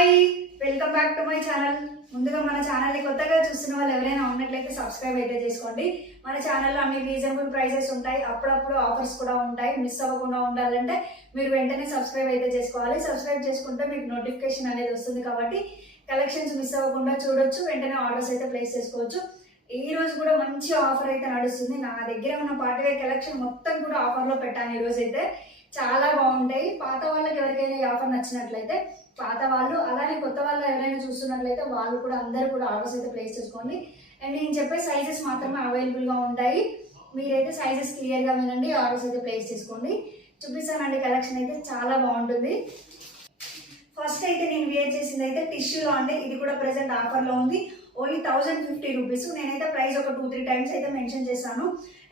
Hi, welcome back to my channel. ముందుగా మన ఛానల్ని కొత్తగా చూస్తున్న వాళ్ళు ఎవరైనా ఉన్నట్లయితే సబ్స్క్రైబ్ అయితే చేసుకోండి. మన ఛానల్లో అన్ని రీజనబుల్ ప్రైజెస్ ఉంటాయి, అప్పుడప్పుడు ఆఫర్స్ కూడా ఉంటాయి. మిస్ అవ్వకుండా ఉండాలంటే మీరు వెంటనే సబ్స్క్రైబ్ అయితే చేసుకోవాలి. సబ్స్క్రైబ్ చేసుకుంటే మీకు నోటిఫికేషన్ అనేది వస్తుంది కాబట్టి కలెక్షన్స్ మిస్ అవ్వకుండా చూడొచ్చు, వెంటనే ఆర్డర్స్ అయితే ప్లేస్ చేసుకోవచ్చు. ఈ రోజు కూడా మంచి ఆఫర్ అయితే నడుస్తుంది. నా దగ్గర ఉన్న పార్టీవేర్ కలెక్షన్ మొత్తం కూడా ఆఫర్లో పెట్టాను. ఈ రోజు అయితే చాలా బాగుంటాయి. పాత వాళ్ళకి ఎవరికైనా ఈ ఆఫర్ నచ్చినట్లయితే పాత వాళ్ళు, అలానే కొత్త వాళ్ళు ఎవరైనా చూస్తున్నట్లయితే వాళ్ళు కూడా అందరూ కూడా ఆర్డర్స్ అయితే ప్లేస్ చేసుకోండి. అండ్ నేను చెప్పే సైజెస్ మాత్రమే అవైలబుల్గా ఉంటాయి. మీరైతే సైజెస్ క్లియర్గా వినండి, ఆర్డర్స్ అయితే ప్లేస్ చేసుకోండి. చూపిస్తానండి, కలెక్షన్ అయితే చాలా బాగుంటుంది. ఫస్ట్ అయితే నేను వేర్ చేసింది అయితే టిష్యూలో అండి. ఇది కూడా ప్రెసెంట్ ఆఫర్లో ఉంది. Only 1050 rupees. నేనైతే ప్రైస్ ఒక 2-3 టైమ్స్ అయితే మెన్షన్ చేస్తాను,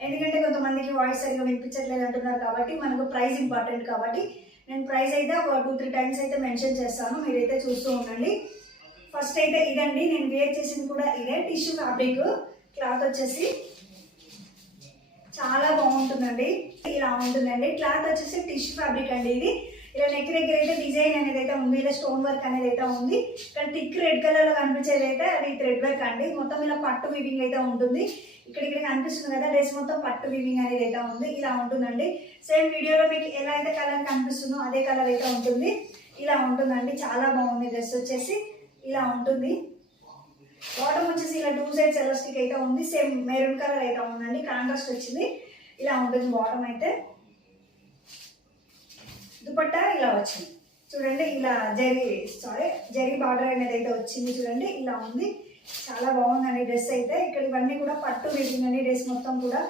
ఎందుకంటే కొంతమందికి వాయిస్ సరిగా వినిపించట్లేదు అంటున్నారు కాబట్టి మనకు ప్రైస్ ఇంపార్టెంట్ కాబట్టి నేను ప్రైస్ అయితే ఒక 2-3 టైమ్స్ అయితే మెన్షన్ చేస్తాను. మీరైతే చూస్తూ ఉండండి. ఫస్ట్ అయితే ఇదండి, నేను వేర్ చేసింది కూడా ఇదే. టిష్యూ ఫ్యాబ్రిక్ క్లాత్ వచ్చేసి చాలా బాగుంటుందండి. ఇలా ఉంటుందండి. క్లాత్ వచ్చేసి టిష్యూ ఫ్యాబ్రిక్ అండి. ఇది ఇలా నెక్ దగ్గర అయితే డిజైన్ అనేది అయితే ఉంది, ఇలా స్టోన్ వర్క్ అనేది అయితే ఉంది. కానీ థిక్ రెడ్ కలర్ లో కనిపించేది అయితే అది థ్రెడ్ వర్క్ అండి. మొత్తం ఇలా పట్టు వివింగ్ అయితే ఉంటుంది. ఇక్కడ కనిపిస్తుంది కదా, డ్రెస్ మొత్తం పట్టు వివింగ్ అనేది అయితే ఉంది. ఇలా ఉంటుందండి. సేమ్ వీడియోలో మీకు ఎలా అయితే కలర్ కనిపిస్తుందో అదే కలర్ అయితే ఉంటుంది. ఇలా ఉంటుందండి, చాలా బాగుంది. డ్రెస్ వచ్చేసి ఇలా ఉంటుంది. బాటమ్ వచ్చేసి ఇలా 2 సైడ్స్ ఎలాస్టిక్ అయితే ఉంది. సేమ్ మెరూన్ కలర్ అయితే ఉందండి, కాంట్రాస్ట్ వచ్చింది. ఇలా ఉంటుంది బాటమ్ అయితే. దుపట్టా ఇలా వచ్చింది చూడండి. ఇలా జరీ బార్డర్ అనేది అయితే వచ్చింది చూడండి. ఇలా ఉంది, చాలా బాగుందండి డ్రెస్ అయితే. ఇక్కడ ఇవన్నీ కూడా పట్టు వివింగ్ అండి. డ్రెస్ మొత్తం కూడా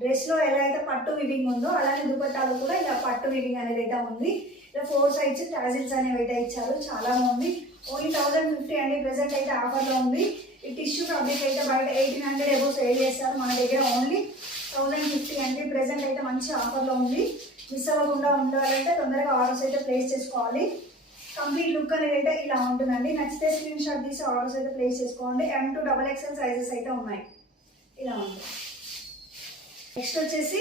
డ్రెస్ లో ఎలా అయితే పట్టు వివింగ్ ఉందో అలానే దుపట్టాలో కూడా ఇలా పట్టు వివింగ్ అనేది అయితే ఉంది. ఇలా 4 సైడ్స్ టాజిల్స్ అనేవి అయితే ఇచ్చారు, చాలా బాగుంది. ఓన్లీ 1050 అండి. ప్రెసెంట్ అయితే ఆఫర్లో ఉంది. ఈ టిష్యూ ఫ్యాబ్రిక్ అయితే బయట 1800 ఎబో సేల్ చేస్తారు, మన దగ్గర ఓన్లీ 1050 అండి. ప్రెసెంట్ అయితే మంచి ఆఫర్లో ఉంది. మిస్ అవ్వకుండా ఉండాలంటే తొందరగా ఆర్డర్స్ అయితే ప్లేస్ చేసుకోవాలి. కంప్లీట్ లుక్ అనేది అయితే ఇలా ఉంటుందండి. నచ్చితే స్క్రీన్ షాట్ తీసి ఆర్డర్స్ అయితే ప్లేస్ చేసుకోండి. M to XXL సైజెస్ అయితే ఉన్నాయి. ఇలా ఉంటుంది. నెక్స్ట్ వచ్చేసి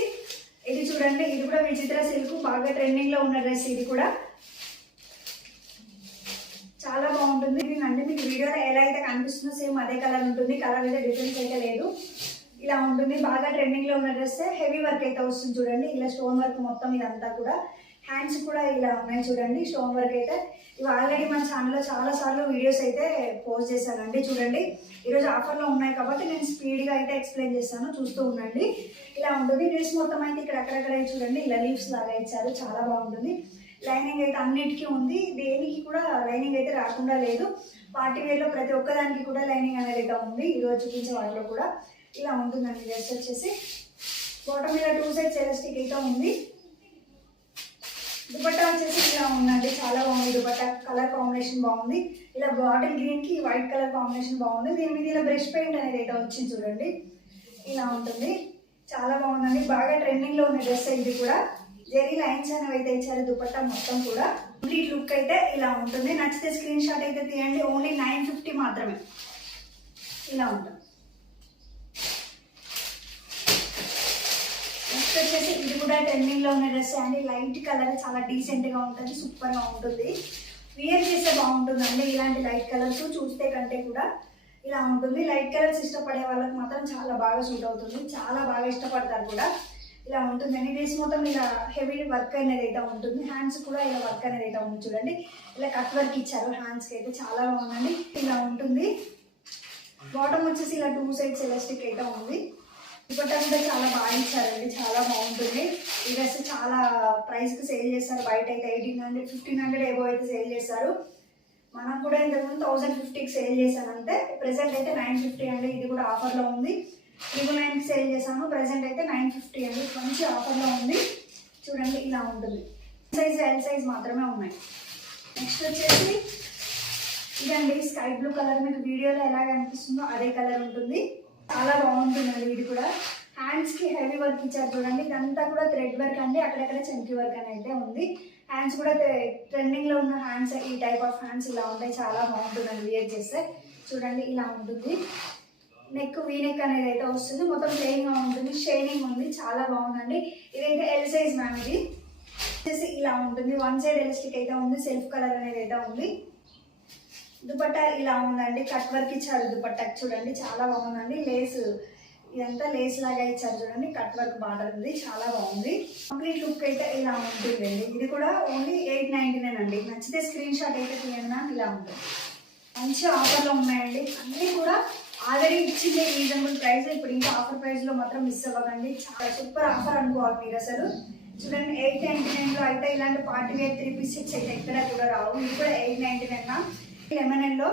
ఇది చూడండి, ఇది కూడా విచిత్ర సిల్క్, బాగా ట్రెండింగ్ లో ఉన్న డ్రెస్. ఇది కూడా చాలా బాగుంటుంది అండి. మీకు వీడియోలో ఎలా అయితే కనిపిస్తుందో సేమ్ అదే కలర్ ఉంటుంది. కలర్ అయితే డిఫరెన్స్ అయితే లేదు. ఇలా ఉంటుంది, బాగా ట్రెండింగ్ లో ఉన్న డ్రెస్. హెవీ వర్క్ అయితే వస్తుంది చూడండి. ఇలా స్టోన్ వర్క్ మొత్తం ఇదంతా కూడా. హ్యాండ్స్ కూడా ఇలా ఉన్నాయి చూడండి, స్టోన్ వర్క్ అయితే. ఇవి ఆల్రెడీ మన ఛానల్లో చాలా సార్లు వీడియోస్ అయితే పోస్ట్ చేశానండి. చూడండి, ఈరోజు ఆఫర్లో ఉన్నాయి కాబట్టి నేను స్పీడ్గా అయితే ఎక్స్ప్లెయిన్ చేస్తాను, చూస్తూ ఉండండి. ఇలా ఉంటుంది డ్రెస్ మొత్తం అయితే. ఇక్కడ అక్కడక్కడ చూడండి ఇలా లీవ్స్ లాగా ఇచ్చారు, చాలా బాగుంటుంది. లైనింగ్ అయితే అన్నిటికీ ఉంది, దేనికి కూడా లైనింగ్ అయితే రాకుండా లేదు. పార్టీ వేర్లో ప్రతి ఒక్కదానికి కూడా లైనింగ్ అనేది అయితే ఉంది. ఈరోజు చూపించే వాటిలో కూడా ఇలా ఉంటుందండి డ్రెస్ వచ్చేసి. బాటమ్ ఇలా 2 సైడ్స్ ఎలాస్టిక్ అయితే ఉంది. దుపట్టా వచ్చేసి ఇలా ఉందండి, చాలా బాగుంది. దుపట్టా కలర్ కాంబినేషన్ బాగుంది. ఇలా బాటిల్ గ్రీన్ కి వైట్ కలర్ కాంబినేషన్ బాగుంది. దీని మీద ఇలా బ్రష్ పెయింట్ అనేది అయితే వచ్చింది చూడండి. ఇలా ఉంటుంది, చాలా బాగుందండి. బాగా ట్రెండింగ్ లో ఉన్న డ్రెస్ ఇది కూడా. జెరీ లైన్స్ అనేవి అయితే ఇచ్చారు దుపట్టా మొత్తం కూడా. కంప్లీట్ లుక్ అయితే ఇలా ఉంటుంది. నచ్చితే స్క్రీన్ షాట్ అయితే తీయండి. ఓన్లీ 950 మాత్రమే. ఇలా ఉంటుంది. నెక్స్ట్ వచ్చేసి ఇది కూడా ట్రెండింగ్ లో ఉన్న డ్రెస్ అండి. లైట్ కలర్, చాలా డీసెంట్ గా ఉంటుంది, సూపర్ గా ఉంటుంది. వేర్ చేస్తే బాగుంటుందండి. ఇలాంటి లైట్ కలర్స్ చూస్తే కంటే కూడా ఇలా ఉంటుంది. లైట్ కలర్స్ ఇష్టపడే వాళ్ళకి మాత్రం చాలా బాగా సూట్ అవుతుంది, చాలా బాగా ఇష్టపడతారు కూడా. ఇలా ఉంటుందండి. డ్రెస్ మొత్తం ఇలా హెవీ వర్క్ అనేది అయితే ఉంటుంది. హ్యాండ్స్ కూడా ఇలా వర్క్ అనేది అయితే ఉంది చూడండి. ఇలా కట్ వర్క్ ఇచ్చారు హ్యాండ్స్ కి అయితే, చాలా బాగుందండి. ఇలా ఉంటుంది. బాటమ్ వచ్చేసి ఇలా 2 సైడ్స్ ఎలాస్టిక్ అయితే ఉంది. దుపట్టా కూడా చాలా బాగా ఇచ్చారండి, చాలా బాగుంటుంది. ఈ డ్రెస్ చాలా ప్రైస్కి సేల్ చేస్తారు. బయట అయితే 1800, 1500 ఏవో అయితే సేల్ చేస్తారు. మనం కూడా ఇంతకుముందు 1050కి సేల్ చేశానంటే. ప్రెసెంట్ అయితే 950 అండి. ఇది కూడా ఆఫర్లో ఉంది. 999కి సేల్ చేశాను, ప్రెసెంట్ అయితే 950 అండి. మంచి ఆఫర్లో ఉంది చూడండి. ఇలా ఉంటుంది. సైజ్ ఎల్ సైజ్ మాత్రమే ఉన్నాయి. నెక్స్ట్ వచ్చేసి ఇదండి, స్కై బ్లూ కలర్. మీకు వీడియోలో ఎలా కనిపిస్తుందో అదే కలర్ ఉంటుంది, చాలా బాగుంటుందండి. ఇది కూడా హ్యాండ్స్ కి హెవీ వర్క్ ఇచ్చారు చూడండి. ఇదంతా కూడా థ్రెడ్ వర్క్ అండి, అక్కడక్కడ చంకీ వర్క్ అని అయితే ఉంది. హ్యాండ్స్ కూడా ట్రెండింగ్ లో ఉన్న హ్యాండ్స్, ఈ టైప్ ఆఫ్ హ్యాండ్స్ ఇలా ఉంటాయి, చాలా బాగుంటుందండి వేర్ చేస్తే. చూడండి ఇలా ఉంటుంది. నెక్ వీ నెక్ అనేది అయితే వస్తుంది, మొత్తం ప్లెయిన్ గా ఉంటుంది, షైనింగ్ ఉంది, చాలా బాగుందండి. ఇదైతే ఎల్ సైజ్ మ్యామ్. ఇది వచ్చేసి ఇలా ఉంటుంది. 1 సైడ్ ఎలాస్టిక్ అయితే ఉంది, సెల్ఫ్ కలర్ అనేది అయితే ఉంది. దుపట్టా ఇలా ఉందండి, కట్ వర్క్ ఇచ్చారు దుపట్టా చూడండి, చాలా బాగుందండి. లేస్ ఇదంతా లేస్ లాగా ఇచ్చారు చూడండి, కట్ వర్క్ బార్డర్ ఉంది, చాలా బాగుంది. కంప్లీట్ లుక్ అయితే ఇలా ఉంటుందండి. ఇది కూడా ఓన్లీ 899 అండి. నచ్చితే స్క్రీన్ షాట్ అయితే తీయండి. ఇలా ఉంటుంది, మంచి ఆఫర్లో ఉన్నాయండి. అన్నీ కూడా ఆల్రెడీ ఇచ్చిందే రీజనబుల్ ప్రైస్, ఇప్పుడు ఇంకా ఆఫర్ ప్రైస్లో మాత్రం మిస్ అవ్వకండి. చాలా సూపర్ ఆఫర్ అనుకోవాలి మీరు అసలు. చూడండి 899లో అయితే ఇలాంటి పార్టీ వేర్ 3 పీస్ సెట్స్ అయితే ఎక్కడ కూడా రావు. ఇది కూడా 899. లెమనెల్లో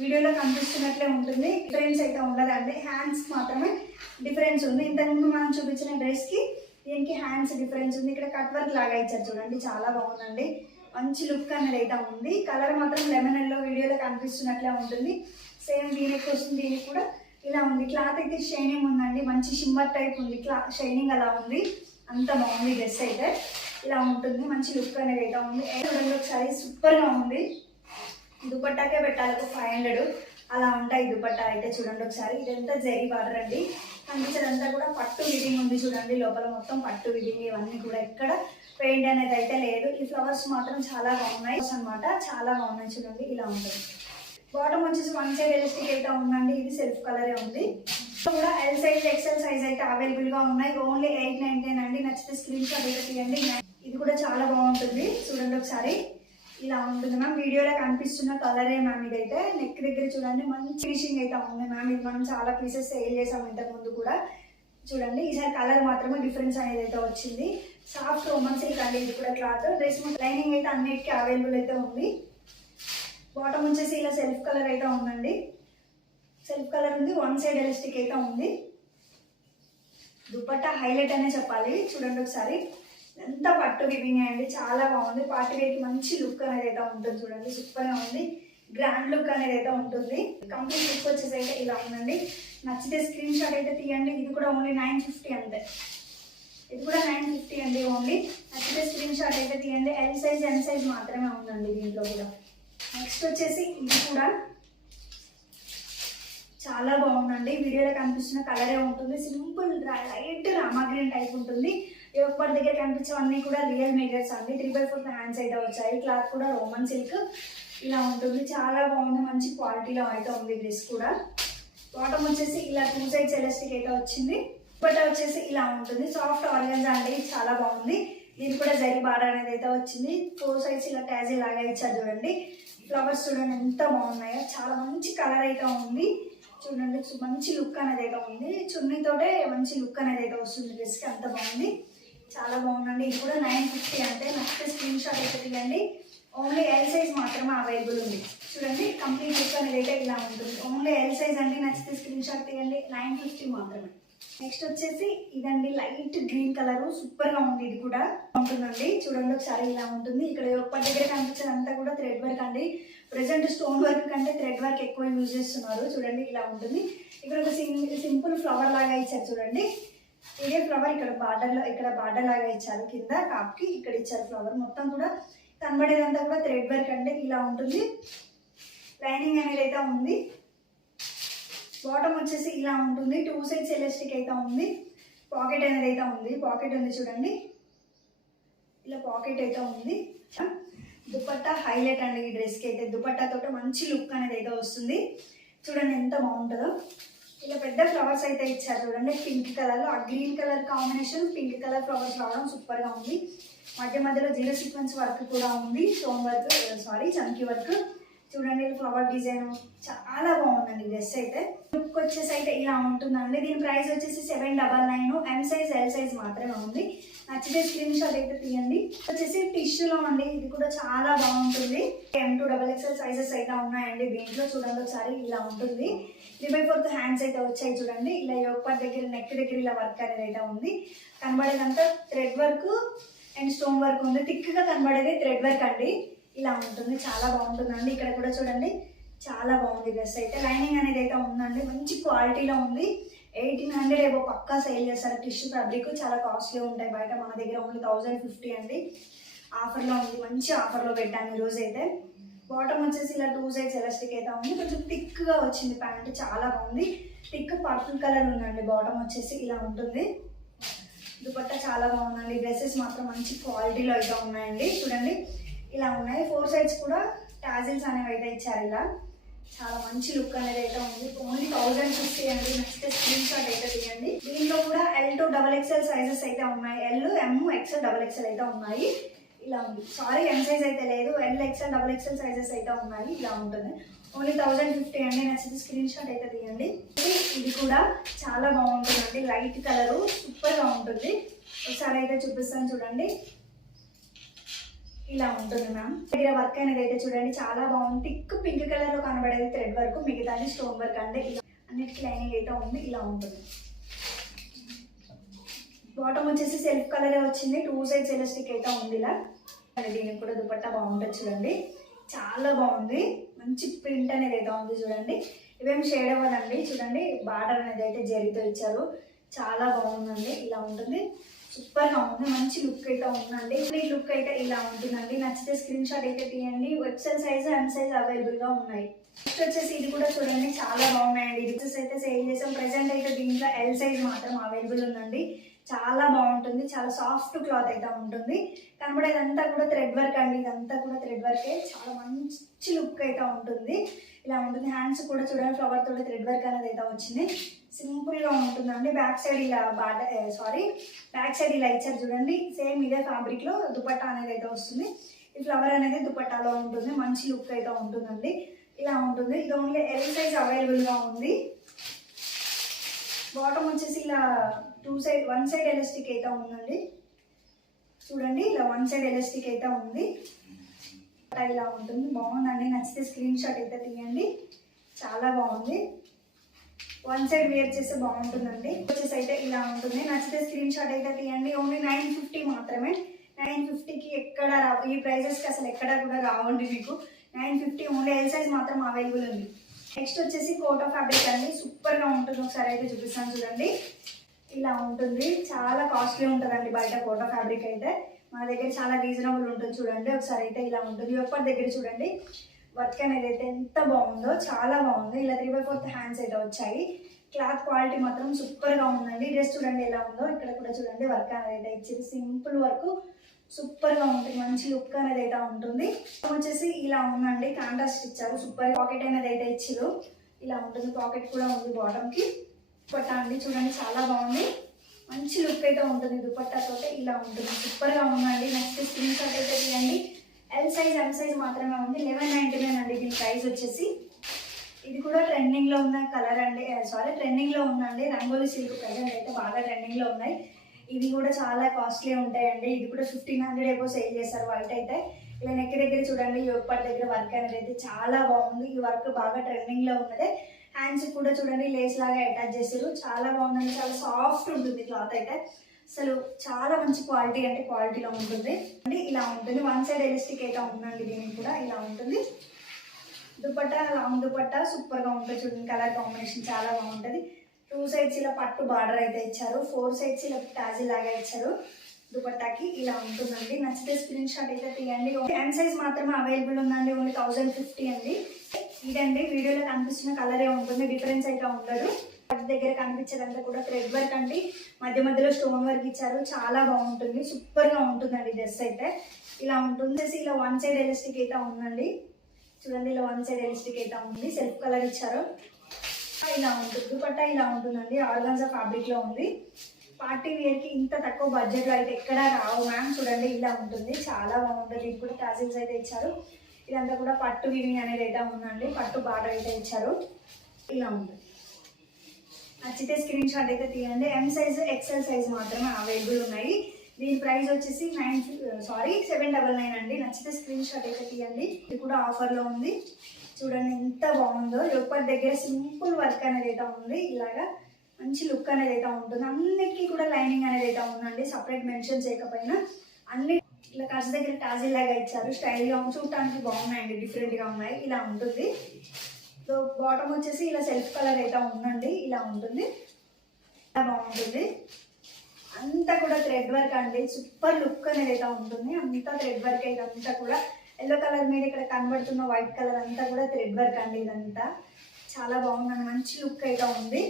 వీడియోలో కనిపిస్తున్నట్లే ఉంటుంది, డిఫరెన్స్ అయితే ఉండదండి. హ్యాండ్స్ మాత్రమే డిఫరెన్స్ ఉంది. ఇంతకుముందు మనం చూపించిన డ్రెస్కి దీనికి హ్యాండ్స్ డిఫరెన్స్ ఉంది. ఇక్కడ కట్ వర్క్ లాగా ఇచ్చారు చూడండి, చాలా బాగుందండి. మంచి లుక్ అనేది అయితే ఉంది. కలర్ మాత్రం లెమనెల్లో వీడియోలో కనిపిస్తున్నట్లే ఉంటుంది. సేమ్ దీనికి వస్తుంది, దీనికి కూడా ఇలా ఉంది. క్లాత్ అయితే షైనింగ్ ఉందండి, మంచి షిమ్మర్ టైప్ ఉంది, షైనింగ్ అలా ఉంది. అంత బాగుంది డ్రెస్ అయితే, ఇలా ఉంటుంది. మంచి లుక్ అనేది అయితే ఉంది. చూడండి ఒకసారి, సూపర్గా ఉంది. దుపట్టాకే పెట్టాలి ఒక 500 అలా ఉంటాయి దుపట్టా అయితే. చూడండి ఒకసారి, ఇదంతా జరీ బార్డర్ అండి. కనిపించేదంతా కూడా పట్టు విడింగ్ ఉంది చూడండి, లోపల మొత్తం పట్టు విడింగ్. ఇవన్నీ కూడా ఎక్కడ పెయింట్ అనేది అయితే లేదు. ఈ ఫ్లవర్స్ మాత్రం చాలా బాగున్నాయి అనమాట, చాలా బాగున్నాయి చూడండి, ఇలా ఉంటుంది. బాటమ్ వచ్చేసి 1 సైడ్ ఎలాస్టిక్ అయితే ఉందండి, ఇది సెల్ఫ్ కలరే ఉంది. కూడా ఎల్ సైజ్ ఎక్సెల్ సైజ్ అయితే అవైలబుల్గా ఉన్నాయి. ఓన్లీ 899 అండి. నచ్చితే స్క్రీన్ షాట్ అయితే తీయండి. ఇది కూడా చాలా బాగుంటుంది చూడండి ఒకసారి, ఇలా ఉంటుంది మ్యామ్. వీడియోలో కనిపిస్తున్న కలరే మ్యామ్ ఇదైతే. నెక్ దగ్గర చూడండి మంచి ఫినిషింగ్ అయితే ఉంది మ్యామ్. ఇది మనం చాలా పీసెస్ సేల్ చేసాం ఇంతకు ముందు కూడా. చూడండి ఈసారి కలర్ మాత్రమే డిఫరెన్స్ అనేది అయితే వచ్చింది. సాఫ్ట్ రోమన్ సిల్క్ అండి ఇది కూడా క్లాత్. డ్రెస్ లైనింగ్ అయితే అన్నిటికీ అవైలబుల్ అయితే ఉంది. బాటమ్ వచ్చేసి ఇలా సెల్ఫ్ కలర్ అయితే ఉందండి, సెల్ఫ్ కలర్ ఉంది. 1 సైడ్ ఎలాస్టిక్ అయితే ఉంది. దుపట్టా హైలైట్ అనే చెప్పాలి. చూడండి ఒకసారి, ఎంత పట్టు వివింగ్ అండి, చాలా బాగుంది. పార్టీ వేర్కి మంచి లుక్ అనేది అయితే ఉంటుంది చూడండి, సూపర్గా ఉంది. గ్రాండ్ లుక్ అనేది అయితే ఉంటుంది. కంప్లీట్ లుక్ వచ్చేసి అయితే ఇలా ఉందండి. నచ్చితే స్క్రీన్ షాట్ అయితే తీయండి. ఇది కూడా ఓన్లీ 950 అంతే. ఇది కూడా 950 అండి ఓన్లీ. నచ్చితే స్క్రీన్ షాట్ అయితే తీయండి. ఎల్ సైజ్ ఎన్ సైజ్ మాత్రమే ఉందండి దీంట్లో కూడా. నెక్స్ట్ వచ్చేసి ఇది కూడా చాలా బాగుందండి. వీడియోలో కనిపిస్తున్న కలరే ఉంటుంది. Simple light Rama green type ఉంటుంది. ఒకటి దగ్గర కనిపించేవన్నీ కూడా రియల్ మెటీరియల్స్ అండి. 3/4 హ్యాండ్స్ అయితే వచ్చాయి. క్లాత్ కూడా రోమన్ సిల్క్ ఇలా ఉంటుంది, చాలా బాగుంది. మంచి క్వాలిటీలో అయితే ఉంది డ్రెస్ కూడా. బాటమ్ వచ్చేసి ఇలా 2 సైడ్స్ ఎలాస్టిక్ అయితే వచ్చింది. బట్ వచ్చేసి ఇలా ఉంటుంది, సాఫ్ట్ ఆర్గన్జా అండి, చాలా బాగుంది. ఇది కూడా జరీ బార్డర్ అనేది అయితే వచ్చింది. 4 సైడ్స్ ఇలా ట్యాజీ లాగా ఇచ్చారు చూడండి. ఫ్లవర్స్ చూడండి ఎంత బాగున్నాయో, చాలా మంచి కలర్ అయితే ఉంది చూడండి. మంచి లుక్ అనేది అయితే ఉంది. చున్నీతోటే మంచి లుక్ అనేది అయితే వస్తుంది డ్రెస్కి, అంత బాగుంది, చాలా బాగుందండి. ఇది కూడా 950 అంటే. నచ్చితే స్క్రీన్ షాట్ అయితే తీయండి. ఓన్లీ ఎల్ సైజ్ మాత్రమే అవైలబుల్ ఉంది చూడండి. కంప్లీట్ లుక్ అనేది అయితే ఇలా ఉంటుంది. ఓన్లీ ఎల్ సైజ్ అండి. నచ్చితే స్క్రీన్ షాట్ తీయండి. 950 మాత్రమే. నెక్స్ట్ వచ్చేసి ఇదండి, లైట్ గ్రీన్ కలర్, సూపర్గా ఉంది. ఇది కూడా ఉంటుందండి చూడండి ఒకసారి, ఇలా ఉంటుంది. ఇక్కడ ఒక్క దగ్గర కనిపించేదంతా కూడా థ్రెడ్ వర్క్ అండి. ప్రెసెంట్ స్టోన్ వర్క్ కంటే థ్రెడ్ వర్క్ ఎక్కువ యూజ్ చేస్తున్నారు చూడండి, ఇలా ఉంటుంది. ఇక్కడ ఒక సింపుల్ ఫ్లవర్ లాగా ఇచ్చారు చూడండి. ఇదే ఫ్లవర్ ఇక్కడ బార్డర్ లాగా ఇచ్చారు, కింద టాప్కి ఇక్కడ ఇచ్చారు ఫ్లవర్. మొత్తం కూడా కనబడేదంతా కూడా థ్రెడ్ వర్క్ అంటే, ఇలా ఉంటుంది. లైనింగ్ అనేది అయితే ఉంది. బాటమ్ వచ్చేసి ఇలా ఉంటుంది. 2 సైడ్స్ ఎలాస్టిక్ అయితే ఉంది. పాకెట్ అనేది అయితే ఉంది, పాకెట్ ఉంది చూడండి, ఇలా పాకెట్ అయితే ఉంది. దుపట్టా హైలైట్ అండి ఈ డ్రెస్కి అయితే. దుపట్టాతో మంచి లుక్ అనేది అయితే వస్తుంది చూడండి, ఎంత బాగుంటుందో. ఇలా పెద్ద ఫ్లవర్స్ అయితే ఇచ్చారు చూడండి, పింక్ కలర్లో. ఆ green colour combination pink colour flowers రావడం సూపర్గా ఉంది. మధ్యలో 0 సీక్వెన్స్ వర్క్ కూడా ఉంది, స్టోన్ వర్క్, చమ్కీ వర్క్ చూడండి. ఫ్లవర్ డిజైన్ చాలా బాగుందండి డ్రెస్ అయితే. లుక్ వచ్చేసి అయితే ఇలా ఉంటుందండి. దీని ప్రైస్ వచ్చేసి 799. ఎం సైజ్ ఎల్ సైజ్ మాత్రమే ఉంది. నచ్చితే స్క్రీన్ షాట్ అయితే తీయండి. వచ్చేసి టిష్యూలో అండి, ఇది కూడా చాలా బాగుంటుంది. M2XXL సైజెస్ అయితే ఉన్నాయండి దీంట్లో. చూడండి ఒకసారి, ఇలా ఉంటుంది. 3/4 హ్యాండ్స్ అయితే వచ్చాయి చూడండి. ఇలా ఒకటి దగ్గర నెక్ దగ్గర ఇలా వర్క్ అనేది అయితే ఉంది. కనబడేదంతా thread work and stone work ఉంది. థిక్గా కనబడేది థ్రెడ్ వర్క్ అండి, ఇలా ఉంటుంది, చాలా బాగుంటుందండి. ఇక్కడ కూడా చూడండి, చాలా బాగుంది డ్రెస్ అయితే. లైనింగ్ అనేది అయితే ఉందండి, మంచి క్వాలిటీలో ఉంది. 1800 ఏవో పక్కా సేల్ చేస్తారు. టిష్యూ ఫ్యాబ్రిక్ చాలా కాస్ట్లీ ఉంటాయి బయట, మన దగ్గర ఓన్లీ 1050 అండి. ఆఫర్లో ఉంది, మంచి ఆఫర్లో పెట్టాను ఈరోజు అయితే. బాటమ్ వచ్చేసి ఇలా 2 సైడ్స్ ఎలాస్టిక్ అయితే ఉంది. కొంచెం థిక్గా వచ్చింది ప్యాంట్, చాలా బాగుంది. థిక్ పర్పుల్ కలర్ ఉందండి. బాటమ్ వచ్చేసి ఇలా ఉంటుంది. దుపట్టా చాలా బాగుందండి. డ్రెస్సెస్ మాత్రం మంచి క్వాలిటీలో అయితే ఉన్నాయండి చూడండి, ఇలా ఉన్నాయి. 4 సైడ్స్ కూడా టాజిల్స్ అనేవి అయితే ఇచ్చారు ఇలా. చాలా మంచి లుక్ అనేది అయితే ఉంది. ఓన్లీ 1050 అండి. నచ్చితే స్క్రీన్ షాట్ అయితే తీయండి. దీంట్లో కూడా L to XXL సైజెస్ అయితే ఉన్నాయి. L, M, XL, XXL అయితే ఉన్నాయి. ఇలా ఉంది. సారీ, M సైజ్ అయితే లేదు. L, XL, XXL సైజెస్ అయితే ఉన్నాయి. ఇలా ఉంటుంది. ఓన్లీ 1050 అండి. నచ్చితే స్క్రీన్ షాట్ అయితే తీయండి. ఇది కూడా చాలా బాగుంటుందండి. లైట్ కలరు సూపర్గా ఉంటుంది. ఒకసారి అయితే చూపిస్తాను చూడండి. ఇలా ఉంటుంది మ్యామ్. దగ్గర వర్క్ అనేది అయితే చూడండి చాలా బాగుంది. థిక్ పింక్ కలర్ లో కనబడేది థ్రెడ్ వర్క్, మిగతాది స్టోన్ వర్క్ అండి. ఇలా అన్నిటికీ లైనింగ్ అయితే ఉంది. ఇలా ఉంటుంది. బాటమ్ వచ్చేసి సెల్ఫ్ కలర్ వచ్చింది. 2 సైడ్స్ ఎలాస్టిక్ అయితే ఉంది. ఇలా దీనికి కూడా దుపట్టా బాగుంటుంది చూడండి. చాలా బాగుంది. మంచి ప్రింట్ అనేది అయితే ఉంది చూడండి. ఇవేం షేడ్ అవ్వదండి. చూడండి బార్డర్ అనేది అయితే జరితో ఇచ్చారు. చాలా బాగుందండి. ఇలా ఉంటుంది. సూపర్ గా ఉంది. మంచి లుక్ అయితే ఉందండి. ఈ లుక్ అయితే ఇలా ఉంటుందండి. నచ్చితే స్క్రీన్ షాట్ అయితే తీయండి. XL size, M size available గా ఉన్నాయి. నెక్స్ట్ వచ్చేసి ఇది కూడా చూడండి చాలా బాగున్నాయండి. డ్రెస్సెస్ అయితే సేల్ చేసాం. ప్రెసెంట్ అయితే దీంట్లో L సైజ్ మాత్రం అవైలబుల్ ఉందండి. చాలా బాగుంటుంది. చాలా సాఫ్ట్ క్లాత్ అయితే ఉంటుంది. కనబడేదంతా కూడా థ్రెడ్ వర్క్ అండి. ఇదంతా కూడా థ్రెడ్ వర్కే. చాలా మంచి లుక్ అయితే ఉంటుంది. ఇలా ఉంటుంది. హ్యాండ్స్ కూడా చూడండి ఫ్లవర్ తోటి థ్రెడ్ వర్క్ అనేది అయితే వచ్చింది. సింపుల్ గా ఉంటుందండి. బ్యాక్ సైడ్ ఇలా బ్యాక్ సైడ్ ఇలా ఇచ్చారు చూడండి. సేమ్ ఇదే ఫ్యాబ్రిక్ లో దుపట్టా అనేది అయితే వస్తుంది. ఈ ఫ్లవర్ అనేది దుపట్టాలో ఉంటుంది. మంచి లుక్ అయితే ఉంటుందండి. ఇలా ఉంటుంది. ఇది ఓన్లీ L సైజ్ అవైలబుల్ గా ఉంది. బాటమ్ వచ్చేసి ఇలా 1 సైడ్ ఎలాస్టిక్ అయితే ఉందండి. చూడండి ఇలా 1 సైడ్ ఎలాస్టిక్ అయితే ఉంది. ఇలా ఉంటుంది. బాగుందండి. నచ్చితే స్క్రీన్ షాట్ అయితే తీయండి. చాలా బాగుంది. 1 సైడ్ వేర్ చేస్తే బాగుంటుందండి. వచ్చేసి అయితే ఇలా ఉంటుంది. నచ్చితే స్క్రీన్ షాట్ అయితే తీయండి. ఓన్లీ 950 మాత్రమే. 950కి ఎక్కడ రావు. ఈ ప్రైజెస్కి అసలు ఎక్కడ కూడా రావండి మీకు. 950 ఓన్లీ L సైజ్ మాత్రం అవైలబుల్ ఉంది. నెక్స్ట్ వచ్చేసి కోటా ఫ్యాబ్రిక్ అండి. సూపర్ గా ఉంటుంది. ఒకసారి అయితే చూపిస్తాను చూడండి. ఇలా ఉంటుంది. చాలా కాస్ట్లీ ఉంటుందండి బయట కోటా ఫ్యాబ్రిక్ అయితే. మన దగ్గర చాలా రీజనబుల్ ఉంటుంది చూడండి. ఒకసారి అయితే ఇలా ఉంటుంది. ఎప్పటి దగ్గర చూడండి వర్క్ అనేది అయితే ఎంత బాగుందో. చాలా బాగుంది. ఇలా 3/4 హ్యాండ్స్ అయితే వచ్చాయి. క్లాత్ క్వాలిటీ మాత్రం సూపర్ గా ఉందండి. డ్రెస్ చూడండి ఎలా ఉందో. ఇక్కడ కూడా చూడండి వర్క్ అనేది అయితే ఇచ్చింది. సింపుల్ వర్క్ సూపర్ గా ఉంటుంది. మంచి లుక్ అనేది అయితే ఉంటుంది. వచ్చేసి ఇలా ఉందండి. కాంట్రాస్ట్ ఇచ్చారు. సూపర్ పాకెట్ అనేది అయితే ఇచ్చారు. ఇలా ఉంటుంది. పాకెట్ కూడా ఉంది బాటమ్ కి. దుపట్టా అండి చూడండి చాలా బాగుంది. మంచి లుక్ అయితే ఉంటుంది. దుపట్టాతో ఇలా ఉంటుంది. సూపర్ గా ఉందండి. నెక్స్ట్ స్క్రీన్ షాట్ అయితే తీయండి. L సైజ్, M సైజ్ మాత్రమే ఉంది. 1199 అండి దీని ప్రైస్ వచ్చేసి. ఇది కూడా ట్రెండింగ్ లో ఉన్న కలర్ అండి. ట్రెండింగ్ లో ఉందండి. రంగోలీ సిల్క్ ప్రెజెంట్ అయితే బాగా ట్రెండింగ్ లో ఉన్నాయి. ఇవి కూడా చాలా కాస్ట్లీ ఉంటాయండి. ఇది కూడా 1500 ఏవో సేల్ చేస్తారు. వైట్ అయితే ఇలా నెక్ దగ్గర చూడండి. యోగపాటి దగ్గర వర్క్ అనేది అయితే చాలా బాగుంది. ఈ వర్క్ బాగా ట్రెండింగ్ లో ఉన్నదే. హ్యాండ్స్ కూడా చూడండి లేస్ లాగా అటాచ్ చేసారు. చాలా బాగుందండి. చాలా సాఫ్ట్ ఉంటుంది క్లాత్ అయితే. అసలు చాలా మంచి క్వాలిటీ అంటే క్వాలిటీలో ఉంటుంది అండి. ఇలా ఉంటుంది. 1 సైడ్ ఎలాస్టిక్ అయితే ఉందండి. దీనికి కూడా ఇలా ఉంటుంది. దుపట్టా లాంగ్ దుపట్టా సూపర్ గా ఉంటుంది చూడండి. కలర్ కాంబినేషన్ చాలా బాగుంటుంది. 2 సైడ్స్ ఇలా పట్టు బార్డర్ అయితే ఇచ్చారు. 4 సైడ్స్ ఇలా టాజిల్ లాగా ఇచ్చారు దుపట్టాకి. ఇలా ఉంటుందండి. నచ్చితే స్క్రీన్ షాట్ అయితే తీయండి. M సైజ్ మాత్రమే అవైలబుల్ ఉందండి. ఓన్లీ 1050 అండి. ఇదండి వీడియోలో కనిపిస్తున్న కలరే ఉంటుంది. డిఫరెన్స్ అయితే ఉండదు. దగ్గర కనిపించేదంతా కూడా థ్రెడ్ వర్క్ అండి. మధ్య మధ్యలో స్టోన్ వర్క్ ఇచ్చారు. చాలా బాగుంటుంది. సూపర్ గా ఉంటుందండి డ్రెస్ అయితే. ఇలా ఉంటుంది. ఇలా 1 సైడ్ ఎలాస్టిక్ అయితే ఉందండి. చూడండి ఇలా 1 సైడ్ ఎలాస్టిక్ అయితే ఉంది. సెల్ఫ్ కలర్ ఇచ్చారు. ఇలా ఉంటుంది. దుపట్టా ఇలా ఉంటుందండి. ఆర్గాన్జా ఫ్యాబ్రిక్ లో ఉంది. పార్టీ వేర్ కి ఇంత తక్కువ బడ్జెట్ లో అయితే ఎక్కడా రావు మ్యామ్. చూడండి ఇలా ఉంటుంది. చాలా బాగుంటుంది. ఇది కూడా టాజిల్స్ అయితే ఇచ్చారు. ఇదంతా కూడా పట్టు వీవింగ్ అనేది అయితే ఉందండి. పట్టు బార్డర్ అయితే ఇచ్చారు. ఇలా ఉంటుంది. నచ్చితే స్క్రీన్ షాట్ అయితే తీయండి. M సైజ్, XL సైజ్ మాత్రమే అవైలబుల్ ఉన్నాయి. దీని ప్రైస్ వచ్చేసి 799 అండి. నచ్చితే స్క్రీన్ షాట్ అయితే తీయండి. ఇది కూడా ఆఫర్ లో ఉంది. చూడండి ఎంత బాగుందో. యోగపాటి దగ్గర సింపుల్ వర్క్ అనేది అయితే ఉంది. ఇలాగా మంచి లుక్ అనేది అయితే ఉంటుంది. అన్నిటికీ కూడా లైనింగ్ అనేది అయితే ఉందండి. సపరేట్ మెన్షన్ చేయకపోయినా అన్ని ఇలా ఖర్చు దగ్గర టాజిల్ లాగా ఇచ్చారు. స్టైల్ గా చూడటానికి బాగున్నాయండి. డిఫరెంట్ గా ఉన్నాయి. ఇలా ఉంటుంది. సో బాటమ్ వచ్చేసి ఇలా సెల్ఫ్ కలర్ అయితే ఉందండి. ఇలా ఉంటుంది. ఇలా బాగుంటుంది. అంతా కూడా థ్రెడ్ వర్క్ అండి. సూపర్ లుక్ అనేది అయితే ఉంటుంది. అంతా థ్రెడ్ వర్క్. ఇదంతా కూడా ఎల్లో కలర్ మీద ఇక్కడ కనబడుతున్న వైట్ కలర్ అంతా కూడా థ్రెడ్ వర్క్ అండి. ఇదంతా చాలా బాగుందండి. మంచి లుక్ అయితే ఉంది.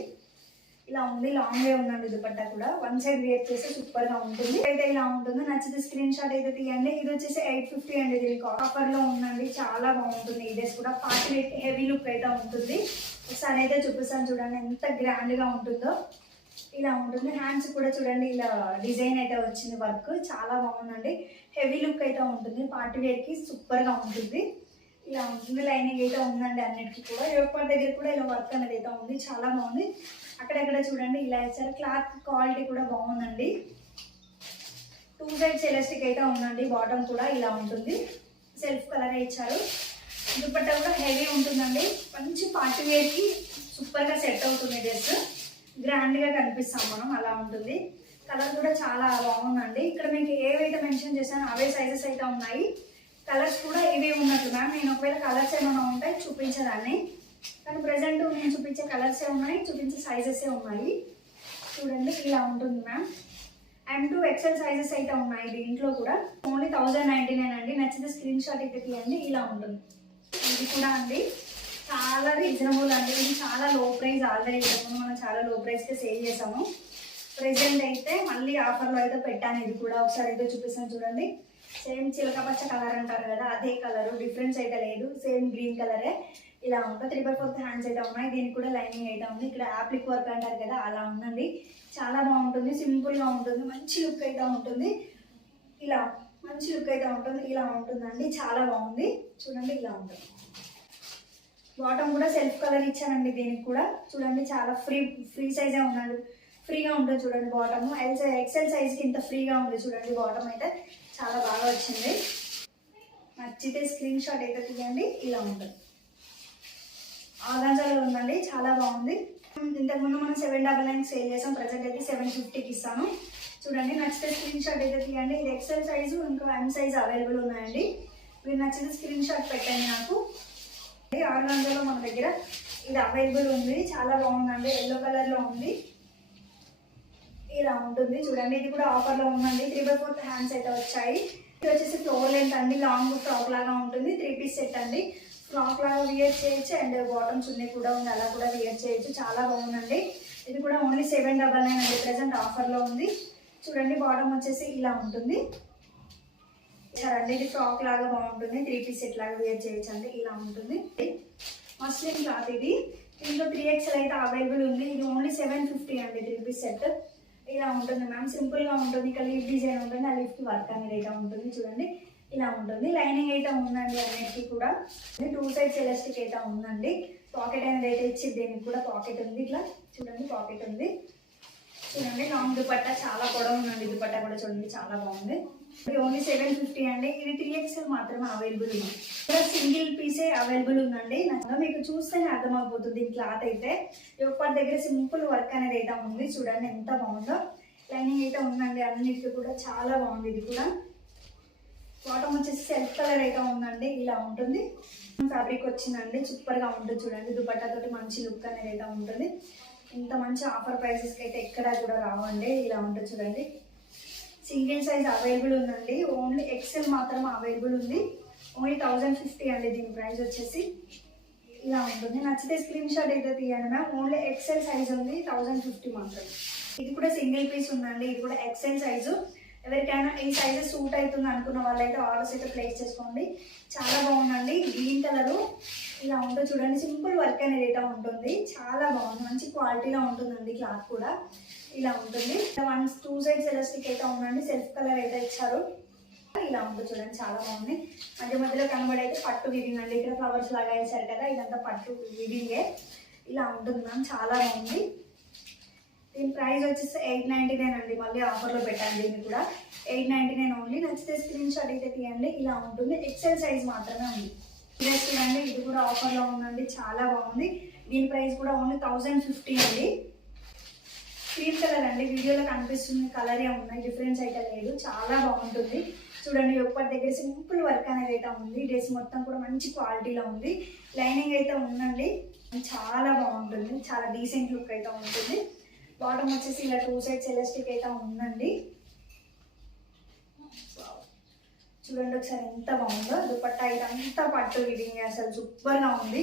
ఇలా ఉంది, లాంగ్ వే ఉందండి దుపట్టా కూడా. వన్ సైడ్ వేర్ చేస్తే సూపర్ గా ఉంటుంది. అయితే ఇలా ఉంటుందో నచ్చితే స్క్రీన్ షాట్ అయితే తీయండి. ఇది వచ్చేసి 850 అండి, దీనికి ఆఫర్ లో ఉందండి. చాలా బాగుంటుంది ఈ డ్రెస్ కూడా. పార్టీ వేర్ హెవీ లుక్ అయితే ఉంటుంది. ఒకసారి అయితే చూపిస్తాను చూడండి ఎంత గ్రాండ్ గా ఉంటుందో. ఇలా ఉంటుంది. హ్యాండ్స్ కూడా చూడండి ఇలా డిజైన్ అయితే వచ్చింది, వర్క్ చాలా బాగుందండి. హెవీ లుక్ అయితే ఉంటుంది, పార్టీ వేర్ కి సూపర్ గా ఉంటుంది. ఇలా ఉంటుంది. లైనింగ్ అయితే ఉందండి అన్నిటికీ కూడా. యోగపాట్ దగ్గర కూడా ఇలా వర్క్ అనేది అయితే ఉంది, చాలా బాగుంది. అక్కడక్కడ చూడండి ఇలా ఇచ్చారు. క్లాత్ క్వాలిటీ కూడా బాగుందండి. 2 సైడ్స్ ఎలాస్టిక్ అయితే ఉందండి. బాటమ్ కూడా ఇలా ఉంటుంది, సెల్ఫ్ కలర్ ఇచ్చారు. దుపట్టా కూడా హెవీ ఉంటుందండి. మంచి పార్టీ వేర్ కి సూపర్ గా సెట్ అవుతుంది డ్రెస్. గ్రాండ్ గా కనిపిస్తాం మనం, అలా ఉంటుంది. కలర్ కూడా చాలా బాగుందండి. ఇక్కడ మీకు ఏవైతే మెన్షన్ చేశానో అవే సైజెస్ అయితే ఉన్నాయి. కలర్స్ కూడా ఇవే ఉన్నట్లు మ్యామ్. నేను ఒకవేళ కలర్స్ ఏమైనా ఉంటాయి చూపించేదాన్ని, కానీ ప్రజెంట్ నేను చూపించే కలర్సే ఉన్నాయి, చూపించే సైజెసే ఉన్నాయి. చూడండి ఇలా ఉంటుంది మ్యామ్. M2 XL సైజెస్ అయితే ఉన్నాయి దీంట్లో కూడా. ఓన్లీ 1099 అండి. నచ్చితే స్క్రీన్ షాట్ అయితే తీయండి. ఇలా ఉంటుంది. ఇది కూడా అండి చాలా రీజనబుల్ అండి. ఇది చాలా లో ప్రైస్. ఆల్రెడీ మనం చాలా లో ప్రైస్కే సేల్ చేసాము. ప్రెసెంట్ అయితే మళ్ళీ ఆఫర్లో అయితే పెట్టాను. ఇది కూడా ఒకసారి అయితే చూపిస్తాను చూడండి. సేమ్ చిలక పచ్చ కలర్ అంటారు కదా, అదే కలరు, డిఫరెన్స్ అయితే లేదు. సేమ్ గ్రీన్ కలరే. ఇలా ఉంటుంది. 3/4 హ్యాండ్స్ అయితే ఉన్నాయి. దీనికి కూడా లైనింగ్ అయితే ఉంది. ఇక్కడ యాప్లిక్ వర్క్ అంటారు కదా, అలా ఉందండి. చాలా బాగుంటుంది, సింపుల్గా ఉంటుంది, మంచి లుక్ అయితే ఉంటుంది. ఇలా మంచి లుక్ అయితే ఉంటుంది. ఇలా ఉంటుందండి, చాలా బాగుంది. చూడండి ఇలా ఉంటుంది. బాటమ్ కూడా సెల్ఫ్ కలర్ ఇచ్చానండి దీనికి కూడా. చూడండి చాలా ఫ్రీ సైజే ఉన్నాడు, ఫ్రీగా ఉంటుంది చూడండి. బాటమ్ ఎక్సెల్ సైజ్కి ఇంత ఫ్రీగా ఉంది చూడండి. బాటమ్ అయితే చాలా బాగా వచ్చింది. నచ్చితే స్క్రీన్ షాట్ అయితే తీయండి. ఇలా ఉంటుంది. ఆర్గాన్జాలో ఉందండి, చాలా బాగుంది. ఇంతకుముందు మనం 799 సేల్ చేసాం. ప్రజెంట్ అయితే 750కి ఇస్తాను. చూడండి నచ్చితే స్క్రీన్ షాట్ అయితే తీయండి. ఇది ఎక్సెల్ సైజు, ఇంకా M సైజ్ అవైలబుల్ ఉన్నాయండి. మీరు నచ్చితే స్క్రీన్ షాట్ పెట్టండి నాకు. ఆర్గాన్జాలో మన దగ్గర ఇది అవైలబుల్ ఉంది, చాలా బాగుందండి. ఎల్లో కలర్లో ఉంది. ఇలా ఉంటుంది చూడండి. ఇది కూడా ఆఫర్లో ఉందండి. 3/4 హ్యాండ్స్ అయితే వచ్చాయి. ఇది వచ్చేసి ఫ్లోర్ లెంత్ అండి, లాంగ్ ఫ్రాక్ లాగా ఉంటుంది. 3 పీస్ సెట్ అండి. ఫ్రాక్ లాగా వియర్ చేయొచ్చు, అండ్ బాటమ్ చున్నీ కూడా ఉంది, అలా కూడా వియర్ చేయొచ్చు. చాలా బాగుందండి. ఇది కూడా ఓన్లీ 799 అండి. ప్రెసెంట్ ఆఫర్లో ఉంది. చూడండి బాటమ్ వచ్చేసి ఇలా ఉంటుంది. సరే, ఇది ఫ్రాక్ లాగా బాగుంటుంది. 3 పీస్ సెట్ లాగా వియర్ చేయొచ్చు అండి. ఇలా ఉంటుంది. మస్లిన్ క్లాత్ ఇది. దీంట్లో 3XL అయితే అవైలబుల్ ఉంది. ఇది ఓన్లీ 750 అండి. 3 పీస్ సెట్ ఇలా ఉంటుంది మ్యామ్. సింపుల్గా ఉంటుంది. ఇక్కడ లీఫ్ డిజైన్ ఉంటుంది, ఆ లీఫ్కి వర్క్ అనేది అయితే ఉంటుంది. చూడండి ఇలా ఉంటుంది. లైనింగ్ అయితే ఉందండి అన్నిటికీ కూడా. 2 సైడ్స్ ఎలాస్టిక్ అయితే ఉందండి. పాకెట్ అనేది అయితే ఇచ్చి దీనికి కూడా పాకెట్ ఉంది. ఇట్లా చూడండి పాకెట్ ఉంది. చూడండి లాంగ్ దుపట్టా, చాలా పొడవు ఉందండి. దుపట్టా కూడా చూడండి చాలా బాగుంది. ఇది ఓన్లీ 750 అండి. ఇది 3XL మాత్రమే అవైలబుల్ ఉంది. ఇక్కడ సింగిల్ పీసే అవైలబుల్ ఉందండి. మీకు చూస్తేనే అర్థమైపోతుంది ఈ క్లాత్ అయితే. యోగపాట్ దగ్గర సింపుల్ వర్క్ అనేది అయితే ఉంది. చూడండి ఎంత బాగుందో. లైనింగ్ అయితే ఉందండి అన్నిటికీ కూడా, చాలా బాగుంది. ఇది కూడా బాటమ్ వచ్చేసి సెల్ఫ్ కలర్ అయితే ఉందండి. ఇలా ఉంటుంది. ఫ్యాబ్రిక్ వచ్చిందండి, సూపర్గా ఉంటుంది. చూడండి దుపట్టా తోటి మంచి లుక్ అనేది అయితే ఉంటుంది. ఇంత మంచి ఆఫర్ ప్రైసెస్కి అయితే ఎక్కడా కూడా రావండి. ఇలా ఉంటుంది చూడండి. సింగిల్ సైజ్ అవైలబుల్ ఉందండి. ఓన్లీ XL మాత్రమే అవైలబుల్ ఉంది. ఓన్లీ 1050 అండి దీని ప్రైస్ వచ్చేసి. ఇలా ఉంటుంది. నచ్చితే స్క్రీన్ షాట్ అయితే తీయండి మ్యామ్. ఓన్లీ XL సైజ్ ఉంది, 1050 మాత్రమే. ఇది కూడా సింగిల్ పీస్ ఉందండి. ఇది కూడా XL సైజు. ఎవరికైనా ఈ సైజెస్ సూట్ అవుతుంది అనుకున్న వాళ్ళైతే ఆర్డర్స్ అయితే ప్లేస్ చేసుకోండి. చాలా బాగుందండి. గ్రీన్ కలరు ఇలా ఉంటుంది చూడండి. సింపుల్ వర్క్ అనేది అయితే ఉంటుంది. చాలా బాగుంది, మంచి క్వాలిటీలో ఉంటుందండి. క్లాత్ కూడా ఇలా ఉంటుంది. 2 సైడ్స్ ఎలాస్టిక్ అయితే ఉందండి. సెల్ఫ్ కలర్ అయితే ఇచ్చారు. ఇలా ఉంటుంది చూడండి, చాలా బాగుంది. మధ్య మధ్యలో కనబడి అయితే పట్టు విడింగ్ అండి. ఇక్కడ ఫ్లవర్స్ లాగా వేసారు కదా, ఇదంతా పట్టు విడింగే. ఇలా ఉంటుంది మ్యామ్, చాలా బాగుంది. దీని ప్రైస్ వచ్చేసి 899 అండి. మళ్ళీ ఆఫర్లో పెట్టాను దీన్ని కూడా. 899 ఓన్లీ. నచ్చితే స్క్రీన్ షాట్ అయితే తీయండి. ఇలా ఉంటుంది. XL సైజ్ మాత్రమే ఉంది. డ్రెస్ చూడండి, ఇది కూడా ఆఫర్లో ఉందండి. చాలా బాగుంది. దీని ప్రైస్ కూడా ఓన్లీ 1050 అండి. క్రీమ్ కలర్ అండి. వీడియోలో కనిపిస్తుంది కలరే ఉన్నాయి, డిఫరెన్స్ అయితే లేదు. చాలా బాగుంటుంది. చూడండి యోగపాట్ దగ్గర సింపుల్ వర్క్ అనేది అయితే ఉంది. డ్రెస్ మొత్తం కూడా మంచి క్వాలిటీలో ఉంది. లైనింగ్ అయితే ఉందండి. చాలా బాగుంటుంది. చాలా డీసెంట్ లుక్ అయితే ఉంటుంది. బాటమ్ వచ్చేసి ఇలా 2 సైడ్స్ ఎలాస్టిక్ అయితే ఉందండి. చూడండి ఒకసారి ఎంత బాగుందో. దుపట్టా ఇదంతా పట్టు విడింగ్, అసలు సూపర్గా ఉంది.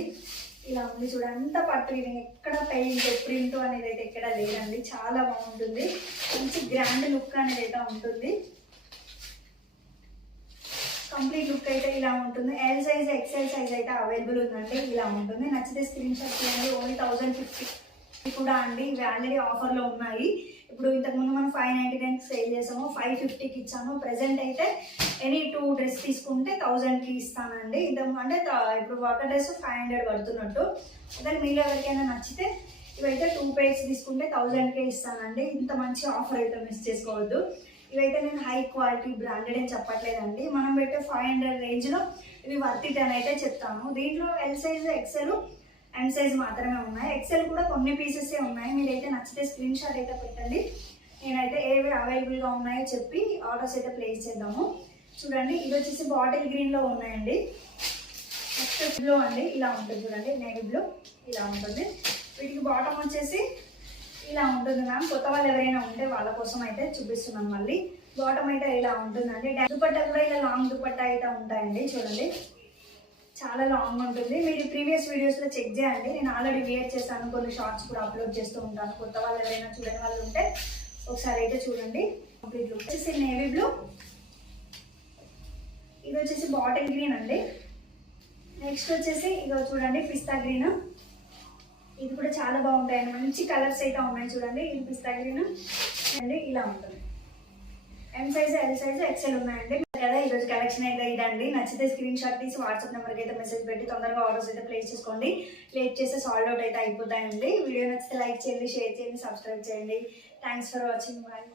ఇలా ఉంది చూడండి, అంత పట్టు ఇది ఎక్కడ పెయింట్ ప్రింట్ అనేది అయితే ఎక్కడ లేదండి, చాలా బాగుంటుంది. మంచి గ్రాండ్ లుక్ అనేది అయితే ఉంటుంది. కంప్లీట్ లుక్ అయితే ఇలా ఉంటుంది. ఎల్ సైజ్ ఎక్సెల్ సైజ్ అయితే అవైలబుల్ ఉందండి. ఇలా ఉంటుంది. నచ్చితే స్క్రీన్ షాట్ చేయండి. ఓన్లీ 1050 కూడా అండి. ఇవి ఆల్రెడీ ఆఫర్లో ఉన్నాయి. ఇప్పుడు ఇంతకుముందు మనం 599 సేల్ చేసాము, 550కి ఇచ్చాము. ప్రెసెంట్ అయితే ఎనీ 2 డ్రెస్ తీసుకుంటే 1000కి ఇస్తానండి. అంటే ఇప్పుడు ఒక డ్రెస్ 500 పడుతున్నట్టు. అదే మీలో ఎవరికైనా నచ్చితే ఇవైతే 2 పేర్స్ తీసుకుంటే 1000కే ఇస్తానండి. ఇంత మంచి ఆఫర్ అయితే మిస్ చేసుకోవద్దు. ఇవైతే నేను హై క్వాలిటీ బ్రాండెడ్ అని చెప్పట్లేదండి. మనం పెట్టే 500 రేంజ్లో ఇవి వర్త్ ఇట్ అని అయితే చెప్తాను. దీంట్లో L size XL M size మాత్రమే ఉన్నాయి. ఎక్సెల్ కూడా కొన్ని పీసెసే ఉన్నాయి. మీరైతే నచ్చితే స్క్రీన్ షాట్ అయితే పెట్టండి. నేనైతే ఏవి అవైలబుల్గా ఉన్నాయో చెప్పి ఆర్డర్స్ అయితే ప్లేస్ చేద్దాము. చూడండి, ఇది వచ్చేసి బాటిల్ గ్రీన్లో ఉన్నాయండి. నెక్స్ట్ బ్లూ అండి, ఇలా ఉంటుంది చూడండి, నేవీ బ్లూ ఇలా ఉంటుంది. వీటికి బాటమ్ వచ్చేసి ఇలా ఉంటుంది మ్యామ్. కొత్త వాళ్ళు ఎవరైనా ఉంటే వాళ్ళ కోసం అయితే చూపిస్తున్నాను. మళ్ళీ బాటమ్ అయితే ఇలా ఉంటుందండి. దుపట్టా కూడా ఇలా లాంగ్ దుపట్టా అయితే ఉంటాయండి. చూడండి, చాలా లాంగ్ ఉంటుంది. మీరు ప్రీవియస్ వీడియోస్లో చెక్ చేయండి. నేను ఆల్రెడీ వేర్ చేస్తాను, కొన్ని షార్ట్స్ కూడా అప్లోడ్ చేస్తూ ఉంటాను. కొత్త వాళ్ళు ఎవరైనా చూడని వాళ్ళు ఉంటే ఒకసారి అయితే చూడండి. కంప్లీట్ లుక్ వచ్చేసి నేవీ బ్లూ, ఇది వచ్చేసి బాటిల్ గ్రీన్ అండి. నెక్స్ట్ వచ్చేసి ఇదో చూడండి పిస్తా గ్రీన్. ఇది కూడా చాలా బాగుంటాయండి. మంచి కలర్స్ అయితే ఉన్నాయి చూడండి. ఇది పిస్తా గ్రీన్ అండి, ఇలా ఉంటుంది. M size L size XL ఉన్నాయండి కదా. ఈరోజు కలెక్షన్ అయితే ఇదండి. నచ్చితే స్క్రీన్ షాట్ తీసి వాట్సాప్ నెంబర్కి అయితే మెసేజ్ పెట్టి తొందరగా ఆర్డర్స్ అయితే ప్లేస్ చేసుకోండి. లేట్ చేస్తే సాల్డ్ అవుట్ అయితే అయిపోతాయండి. వీడియో నచ్చితే లైక్ చేయండి, షేర్ చేయండి, సబ్స్క్రైబ్ చేయండి. Thanks for watching. బాయ్.